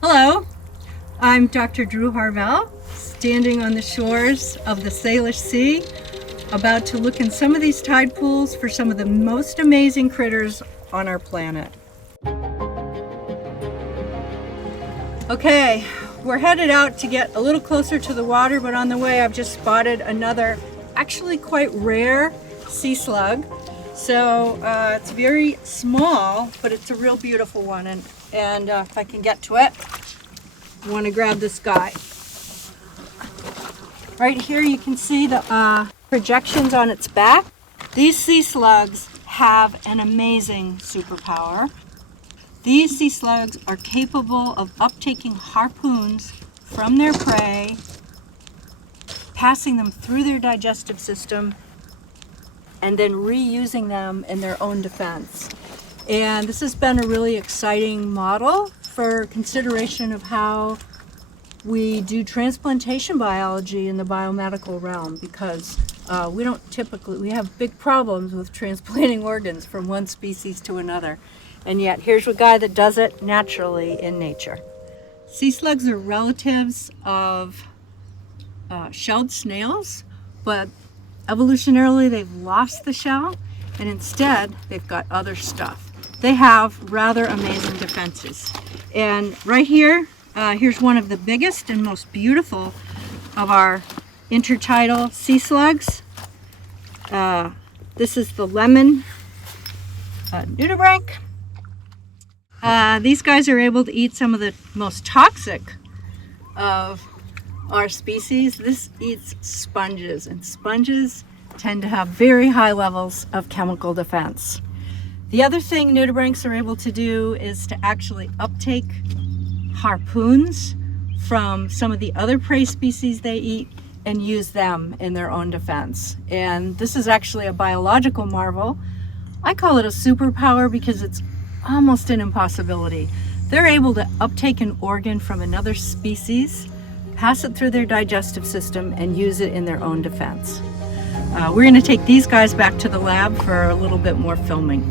Hello, I'm Dr. Drew Harvell, standing on the shores of the Salish Sea, about to look in some of these tide pools for some of the most amazing critters on our planet. Okay, we're headed out to get a little closer to the water, but on the way I've just spotted another actually quite rare sea slug. So it's very small, but it's a real beautiful one. And if I can get to it, I want to grab this guy. Right here you can see the projections on its back. These sea slugs have an amazing superpower. These sea slugs are capable of uptaking harpoons from their prey, passing them through their digestive system, and then reusing them in their own defense. And this has been a really exciting model for consideration of how we do transplantation biology in the biomedical realm, because we have big problems with transplanting organs from one species to another. And yet here's a guy that does it naturally in nature. Sea slugs are relatives of shelled snails, but evolutionarily they've lost the shell and instead they've got other stuff. They have rather amazing defenses. And right here, here's one of the biggest and most beautiful of our intertidal sea slugs. This is the lemon Nudibranch. These guys are able to eat some of the most toxic of our species. This eats sponges, and sponges tend to have very high levels of chemical defense. The other thing nudibranchs are able to do is to actually uptake harpoons from some of the other prey species they eat and use them in their own defense. And this is actually a biological marvel. I call it a superpower because it's almost an impossibility. They're able to uptake an organ from another species, pass it through their digestive system, and use it in their own defense. We're going to take these guys back to the lab for a little bit more filming.